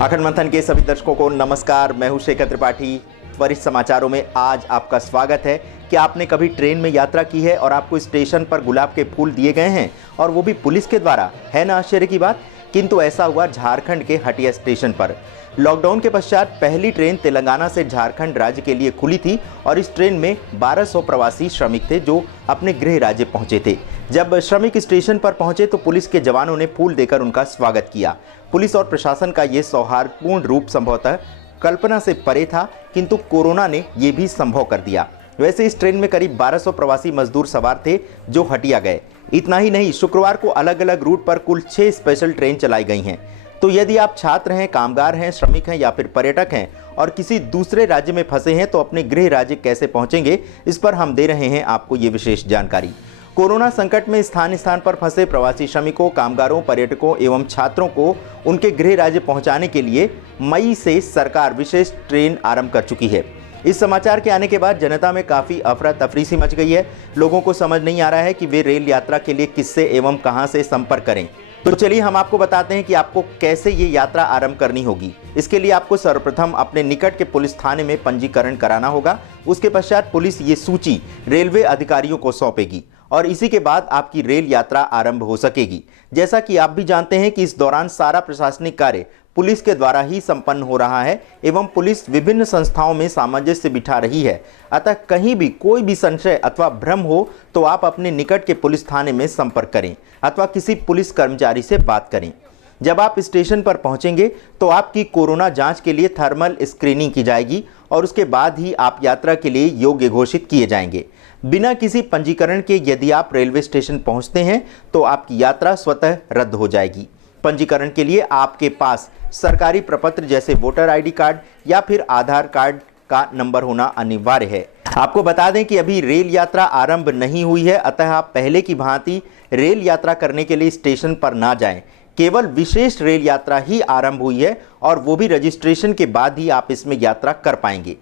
अखंड मंथन के सभी दर्शकों को नमस्कार। मैं हूं शेखर त्रिपाठी। त्वरित समाचारों में आज आपका स्वागत है। कि आपने कभी ट्रेन में यात्रा की है और आपको स्टेशन पर गुलाब के फूल दिए गए हैं और वो भी पुलिस के द्वारा? है ना आश्चर्य की बात। किंतु ऐसा हुआ झारखंड के हटिया स्टेशन पर। लॉकडाउन के पश्चात पहली ट्रेन तेलंगाना से झारखंड राज्य के लिए खुली थी और इस ट्रेन में 1200 प्रवासी श्रमिक थे जो अपने गृह राज्य पहुंचे थे। जब श्रमिक स्टेशन पर पहुंचे तो पुलिस के जवानों ने फूल देकर उनका स्वागत किया। पुलिस और प्रशासन का ये सौहार्दपूर्ण रूप संभवतः कल्पना से परे था, किंतु कोरोना ने ये भी संभव कर दिया। वैसे इस ट्रेन में करीब 1200 प्रवासी मजदूर सवार थे जो हटिया गए। इतना ही नहीं, शुक्रवार को अलग अलग रूट पर कुल 6 स्पेशल ट्रेन चलाई गई हैं। तो यदि आप छात्र हैं, कामगार हैं, श्रमिक हैं या फिर पर्यटक हैं और किसी दूसरे राज्य में फंसे हैं तो अपने गृह राज्य कैसे पहुंचेंगे, इस पर हम दे रहे हैं आपको ये विशेष जानकारी। कोरोना संकट में स्थान स्थान पर फंसे प्रवासी श्रमिकों, कामगारों, पर्यटकों एवं छात्रों को उनके गृह राज्य पहुंचाने के लिए मई से सरकार विशेष ट्रेन आरंभ कर चुकी है। इस समाचार के आने के बाद जनता में काफ़ी अफरा तफरी सी मच गई है। लोगों को समझ नहीं आ रहा है कि वे रेल यात्रा के लिए किससे एवं कहां से संपर्क करें। तो चलिए हम आपको बताते हैं कि आपको कैसे ये यात्रा आरंभ करनी होगी। इसके लिए आपको सर्वप्रथम अपने निकट के पुलिस थाने में पंजीकरण कराना होगा। उसके पश्चात पुलिस ये सूची रेलवे अधिकारियों को सौंपेगी और इसी के बाद आपकी रेल यात्रा आरंभ हो सकेगी। जैसा कि आप भी जानते हैं कि इस दौरान सारा प्रशासनिक कार्य पुलिस के द्वारा ही संपन्न हो रहा है एवं पुलिस विभिन्न संस्थाओं में सामंजस्य बिठा रही है। अतः कहीं भी कोई भी संशय अथवा भ्रम हो तो आप अपने निकट के पुलिस थाने में संपर्क करें अथवा किसी पुलिस कर्मचारी से बात करें। जब आप स्टेशन पर पहुंचेंगे तो आपकी कोरोना जांच के लिए थर्मल स्क्रीनिंग की जाएगी और उसके बाद ही आप यात्रा के लिए योग्य घोषित किए जाएंगे। बिना किसी पंजीकरण के यदि आप रेलवे स्टेशन पहुंचते हैं तो आपकी यात्रा स्वतः रद्द हो जाएगी। पंजीकरण के लिए आपके पास सरकारी प्रपत्र जैसे वोटर आईडी कार्ड या फिर आधार कार्ड का नंबर होना अनिवार्य है। आपको बता दें कि अभी रेल यात्रा आरंभ नहीं हुई है, अतः आप पहले की भांति रेल यात्रा करने के लिए स्टेशन पर ना जाएं। केवल विशेष रेल यात्रा ही आरंभ हुई है और वो भी रजिस्ट्रेशन के बाद ही आप इसमें यात्रा कर पाएंगे।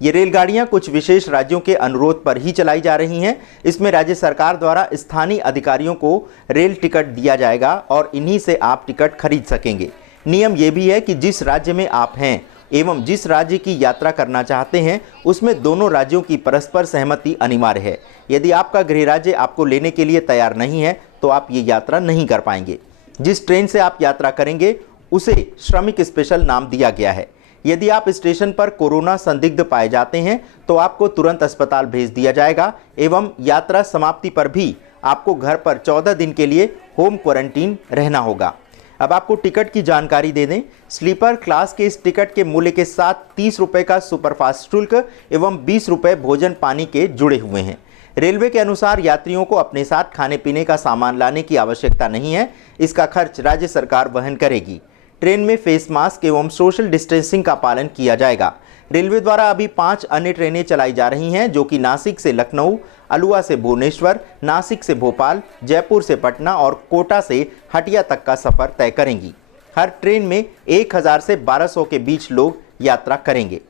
ये रेलगाड़ियां कुछ विशेष राज्यों के अनुरोध पर ही चलाई जा रही हैं। इसमें राज्य सरकार द्वारा स्थानीय अधिकारियों को रेल टिकट दिया जाएगा और इन्हीं से आप टिकट खरीद सकेंगे। नियम ये भी है कि जिस राज्य में आप हैं एवं जिस राज्य की यात्रा करना चाहते हैं उसमें दोनों राज्यों की परस्पर सहमति अनिवार्य है। यदि आपका गृह राज्य आपको लेने के लिए तैयार नहीं है तो आप ये यात्रा नहीं कर पाएंगे। जिस ट्रेन से आप यात्रा करेंगे उसे श्रमिक स्पेशल नाम दिया गया है। यदि आप स्टेशन पर कोरोना संदिग्ध पाए जाते हैं तो आपको तुरंत अस्पताल भेज दिया जाएगा एवं यात्रा समाप्ति पर भी आपको घर पर 14 दिन के लिए होम क्वारंटीन रहना होगा। अब आपको टिकट की जानकारी दे दें। स्लीपर क्लास के इस टिकट के मूल्य के साथ 30 रुपये का सुपरफास्ट शुल्क एवं 20 रुपये भोजन पानी के जुड़े हुए हैं। रेलवे के अनुसार यात्रियों को अपने साथ खाने पीने का सामान लाने की आवश्यकता नहीं है। इसका खर्च राज्य सरकार वहन करेगी। ट्रेन में फेस मास्क एवं सोशल डिस्टेंसिंग का पालन किया जाएगा। रेलवे द्वारा अभी 5 अन्य ट्रेनें चलाई जा रही हैं जो कि नासिक से लखनऊ, अलुआ से भुवनेश्वर, नासिक से भोपाल, जयपुर से पटना और कोटा से हटिया तक का सफर तय करेंगी। हर ट्रेन में 1000 से 1200 के बीच लोग यात्रा करेंगे।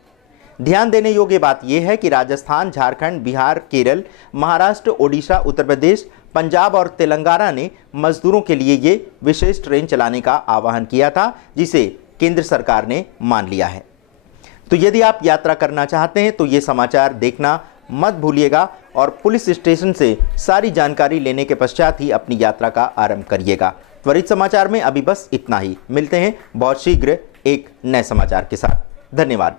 ध्यान देने योग्य बात यह है कि राजस्थान, झारखंड, बिहार, केरल, महाराष्ट्र, ओडिशा, उत्तर प्रदेश, पंजाब और तेलंगाना ने मजदूरों के लिए ये विशेष ट्रेन चलाने का आह्वान किया था, जिसे केंद्र सरकार ने मान लिया है। तो यदि आप यात्रा करना चाहते हैं तो ये समाचार देखना मत भूलिएगा और पुलिस स्टेशन से सारी जानकारी लेने के पश्चात ही अपनी यात्रा का आरंभ करिएगा। त्वरित समाचार में अभी बस इतना ही। मिलते हैं बहुत शीघ्र एक नए समाचार के साथ। धन्यवाद।